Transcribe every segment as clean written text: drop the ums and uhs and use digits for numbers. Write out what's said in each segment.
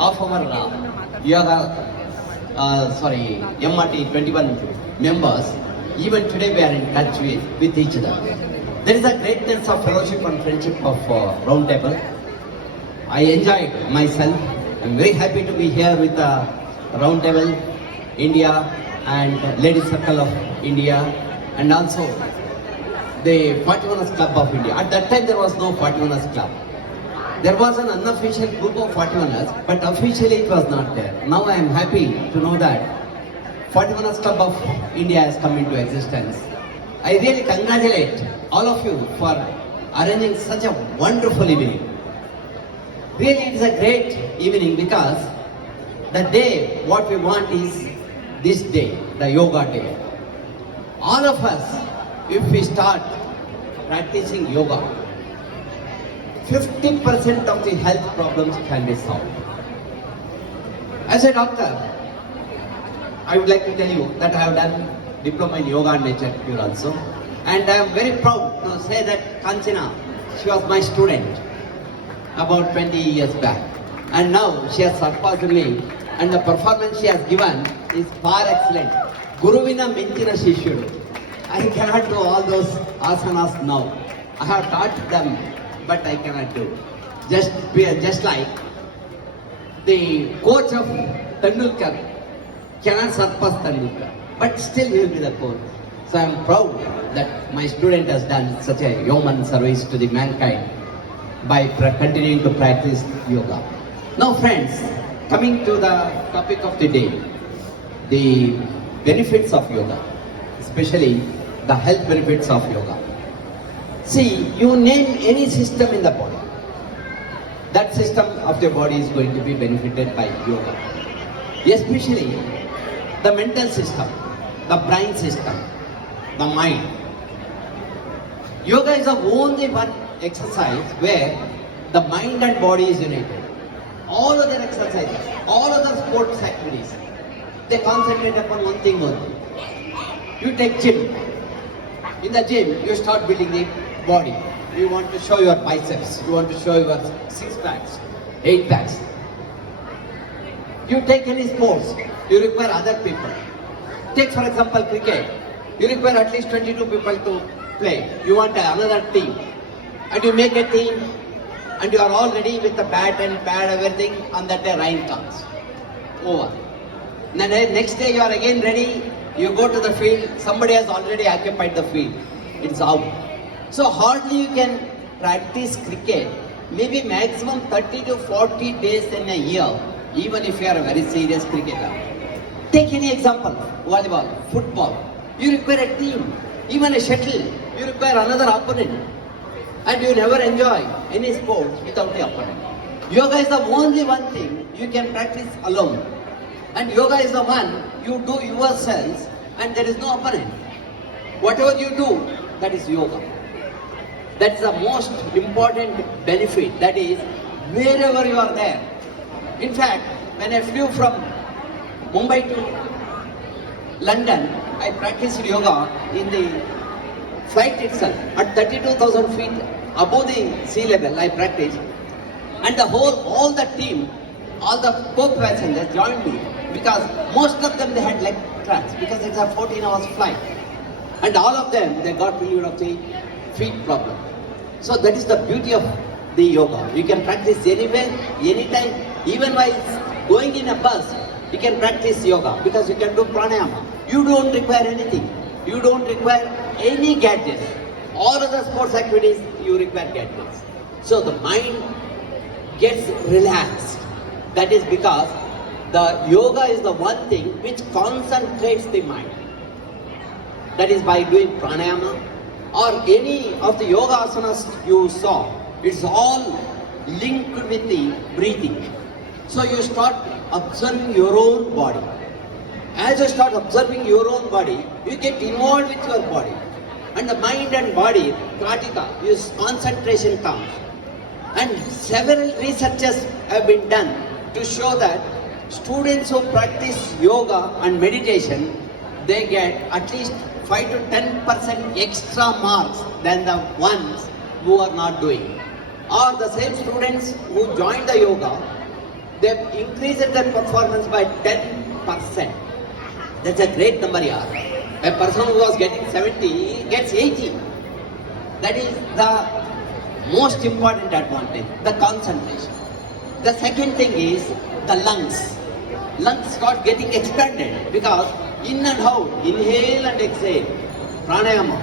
of our yoga, MRT 21 members, even today we are in touch with each other. There is a great sense of fellowship and friendship of round table. I enjoyed myself. I'm very happy to be here with round table India and Ladies Circle of India, and also the 41st Club of India. At that time there was no 41st Club. There was an unofficial group of 41st, but officially it was not there. Now I am happy to know that 41st Club of India has come into existence. I really congratulate all of you for arranging such a wonderful evening. Really it is a great evening because the day what we want is this day, the yoga day. All of us, if we start practicing yoga, 50% of the health problems can be solved. As a doctor, I would like to tell you that I have done diploma in yoga and nature cure also, and I am very proud to say that Kanchana, she was my student about 20 years back, and now she has surpassed me, and the performance she has given is far excellent. Guruvina minchina shishyudu. I cannot do all those asanas now. I have taught them, but I cannot do. Just like the coach of Tendulkar cannot surpass Tendulkar, but still he will be the coach. So I am proud that my student has done such a human service to the mankind by continuing to practice yoga. Now friends, coming to the topic of the day, the benefits of yoga, especially the health benefits of yoga. See, you name any system in the body, that system of your body is going to be benefited by yoga. Especially the mental system, the brain system, the mind. Yoga is the only one exercise where the mind and body is united. All other exercises, all other sports activities, they concentrate upon one thing only. You take gym. In the gym, you start building the body. You want to show your biceps. You want to show your 6 packs, 8 packs. You take any sports, you require other people. Take for example cricket. You require at least 22 people to play. You want another team. And you make a team and you are all ready with the bat and pad, everything, and that day rain comes. Over. And then next day you are again ready. You go to the field, somebody has already occupied the field. It's out. So hardly you can practice cricket, maybe maximum 30 to 40 days in a year, even if you are a very serious cricketer. Take any example, volleyball, football. You require a team, even a shuttle, you require another opponent. And you never enjoy any sport without the opponent. Yoga is the only one thing you can practice alone. And yoga is the one you do yourselves and there is no opponent. Whatever you do, that is yoga. That is the most important benefit. That is, wherever you are there. In fact, when I flew from Mumbai to London, I practiced yoga in the flight itself. At 32,000 feet above the sea level, I practiced. And all the team, all the co-passengers joined me because most of them they had leg cramps because it's a 14 hours flight. And all of them, they got relieved of the feet problem. So that is the beauty of the yoga. You can practice anywhere, anytime, even while going in a bus, you can practice yoga because you can do pranayama. You don't require anything. You don't require any gadgets. All other sports activities, you require gadgets. So the mind gets relaxed. That is because the yoga is the one thing which concentrates the mind. That is by doing pranayama or any of the yoga asanas you saw. It's all linked with the breathing. So you start observing your own body. As you start observing your own body, you get involved with your body. And the mind and body, pratika, is concentration comes. And several researches have been done to show that students who practice yoga and meditation, they get at least 5 to 10% extra marks than the ones who are not doing. Or the same students who join the yoga, They've increased their performance by 10%. That's a great number, yeah. A person who was getting 70 gets 80. That is the most important advantage, the concentration. The second thing is the lungs. Lungs start getting expanded because in and out, inhale and exhale, pranayama.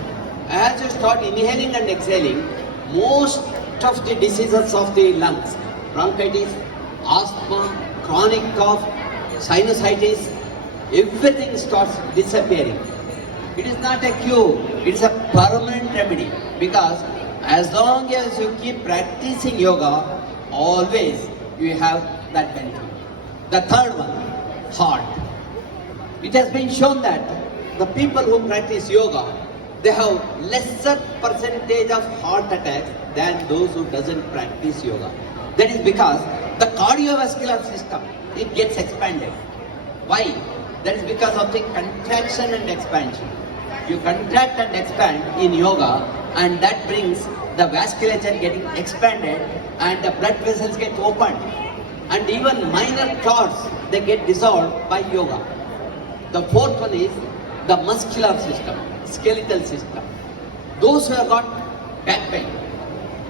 As you start inhaling and exhaling, most of the diseases of the lungs, bronchitis, asthma, chronic cough, sinusitis, everything starts disappearing. It is not a cure, it is a permanent remedy because as long as you keep practicing yoga, always you have that benefit. The third one, heart. It has been shown that the people who practice yoga, they have lesser percentage of heart attacks than those who doesn't practice yoga. That is because the cardiovascular system, it gets expanded. Why? That is because of the contraction and expansion. You contract and expand in yoga, and that brings the vasculature getting expanded and the blood vessels get opened. And even minor clots, they get dissolved by yoga. The fourth one is the muscular system, skeletal system. Those who have got back pain,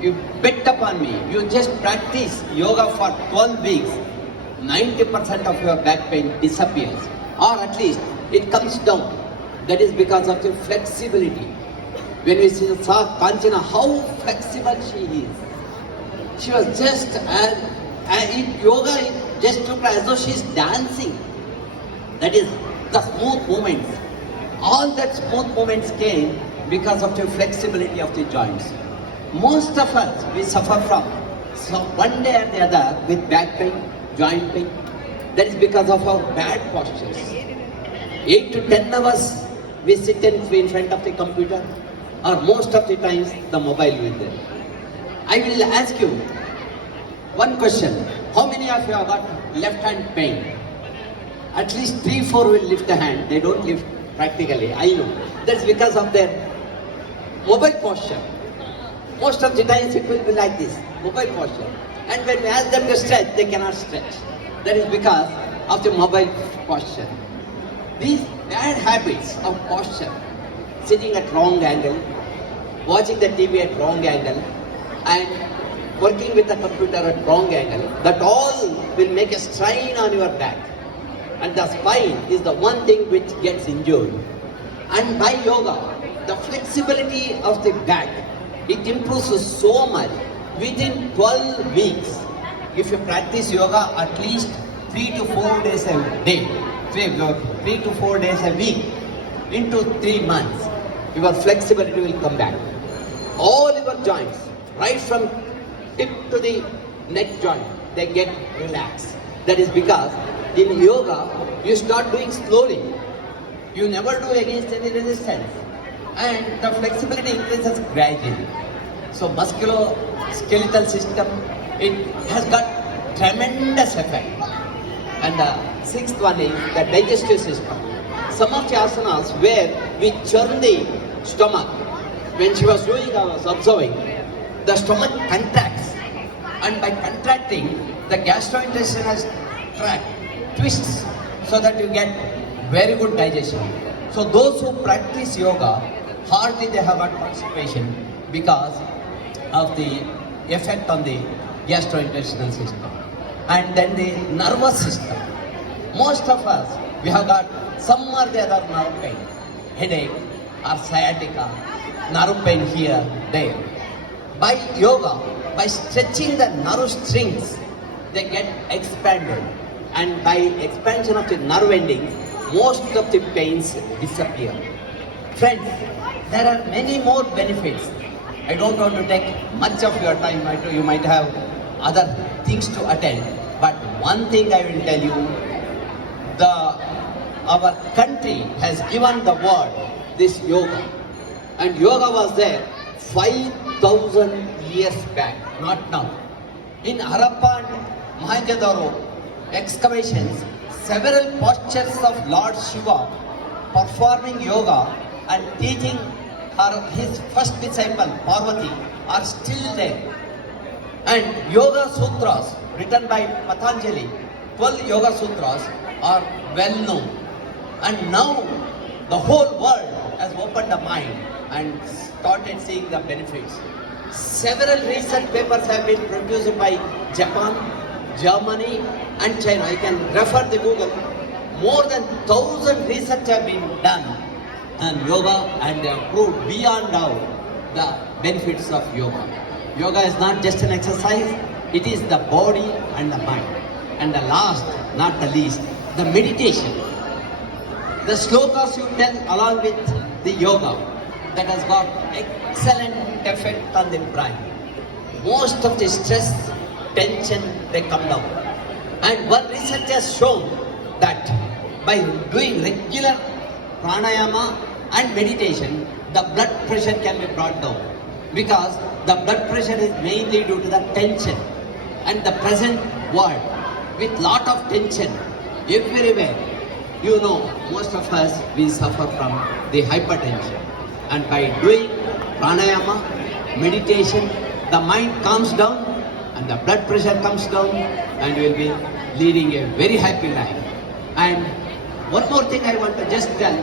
you bet upon me, you just practice yoga for 12 weeks, 90% of your back pain disappears. Or at least it comes down. That is because of the flexibility. When we saw Kanchana, how flexible she is. She was just in yoga, it just looked as though she's dancing. That is the smooth movements. All that smooth movements came because of the flexibility of the joints. Most of us, we suffer from one day or the other with back pain, joint pain. That is because of our bad postures. 8 to 10 hours we sit in front of the computer, or most of the times the mobile will there. I will ask you one question. How many of you have got left hand pain? At least 3-4 will lift a hand. They don't lift practically. I know. That's because of their mobile posture. Most of the times it will be like this, mobile posture. And when we ask them to stretch, they cannot stretch. That is because of the mobile posture. These bad habits of posture, sitting at wrong angle, watching the TV at wrong angle, and working with the computer at wrong angle, that all will make a strain on your back. And the spine is the one thing which gets injured. And by yoga, the flexibility of the back, it improves so much. Within 12 weeks, if you practice yoga at least 3 to 4 days a day, 3 to 4 days a week, into 3 months, your flexibility will come back. All your joints, right from tip to the neck joint, they get relaxed. That is because in yoga, you start doing slowly. You never do against any resistance. And the flexibility increases gradually. So musculoskeletal system, it has got tremendous effect. And the sixth one is the digestive system. Some of the asanas where we churn the stomach, when she was doing, I was observing, the stomach contracts. And by contracting, the gastrointestinal tract twists so that you get very good digestion. So those who practice yoga, hardly they have got constipation because of the effect on the gastrointestinal system. And then the nervous system. Most of us, we have got some or the other nerve pain, headache or sciatica, nerve pain here, there. By yoga, by stretching the nerve strings, they get expanded. And by expansion of the nerve endings, most of the pains disappear. Friends, there are many more benefits. I don't want to take much of your time. You might have other things to attend. But one thing I will tell you, our country has given the world this yoga. And yoga was there 5,000 years back, not now. In Harappa and Mohenjo-daro excavations, several postures of Lord Shiva performing yoga and teaching his first disciple Parvati are still there. And Yoga Sutras written by Patanjali 12 Yoga Sutras are well known. And now the whole world has opened the mind and started seeing the benefits. Several research papers have been produced by Japan, Germany and China. I can refer the Google. More than 1,000 research have been done on yoga and they have proved beyond doubt the benefits of yoga. Yoga is not just an exercise, it is the body and the mind. And the last, not the least, the meditation. The slokas you tell along with the yoga that has got excellent effect on the brain. Most of the stress, tension, they come down. And one research has shown that by doing regular pranayama and meditation, the blood pressure can be brought down. Because the blood pressure is mainly due to the tension. And the present world, with lot of tension everywhere, you know, most of us, we suffer from the hypertension. And by doing pranayama, meditation, the mind calms down and the blood pressure comes down and you will be leading a very happy life. And one more thing I want to just tell,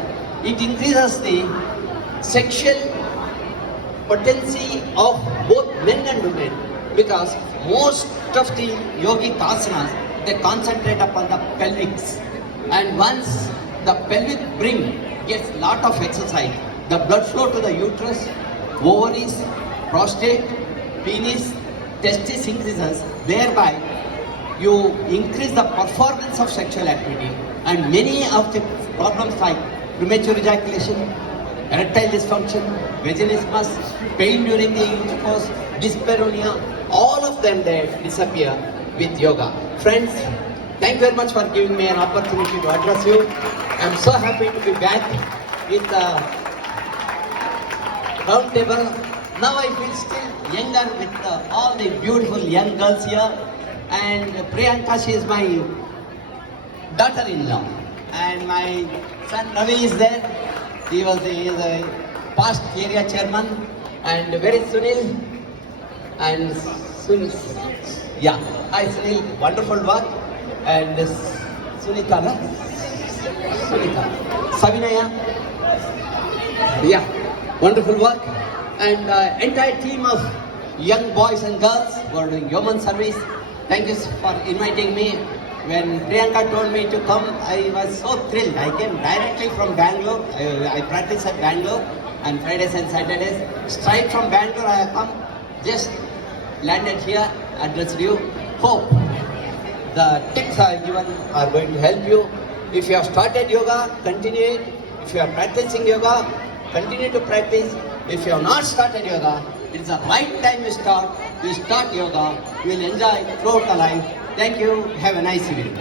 it increases the sexual potency of both men and women because most of the yogic asanas, they concentrate upon the pelvics. And once the pelvic ring gets lot of exercise, the blood flow to the uterus, ovaries, prostate, penis, testis increases, thereby you increase the performance of sexual activity and many of the problems like premature ejaculation, erectile dysfunction, vaginismus, pain during the intercourse, dyspareunia, all of them they disappear with yoga. Friends, thank you very much for giving me an opportunity to address you. I am so happy to be back with the round table. Now I feel still younger with all the beautiful young girls here. And Priyanka, she is my daughter-in-law. And my son Ravi is there. He is a past area chairman. And very Sunil. And Sunil. Yeah, hi Sunil, wonderful work. And Sunita, no? Sunita. Savinaya. Yeah, wonderful work. And entire team of young boys and girls who are doing human service. Thank you for inviting me. When Priyanka told me to come, I was so thrilled. I came directly from Bangalore. I practice at Bangalore on Fridays and Saturdays. Straight from Bangalore I have come. Just landed here, addressed you. Hope the tips I have given are going to help you. If you have started yoga, continue it. If you are practicing yoga, continue to practice. If you have not started yoga, it's the right time you start. You start yoga, you will enjoy throughout the life. Thank you. Have a nice evening.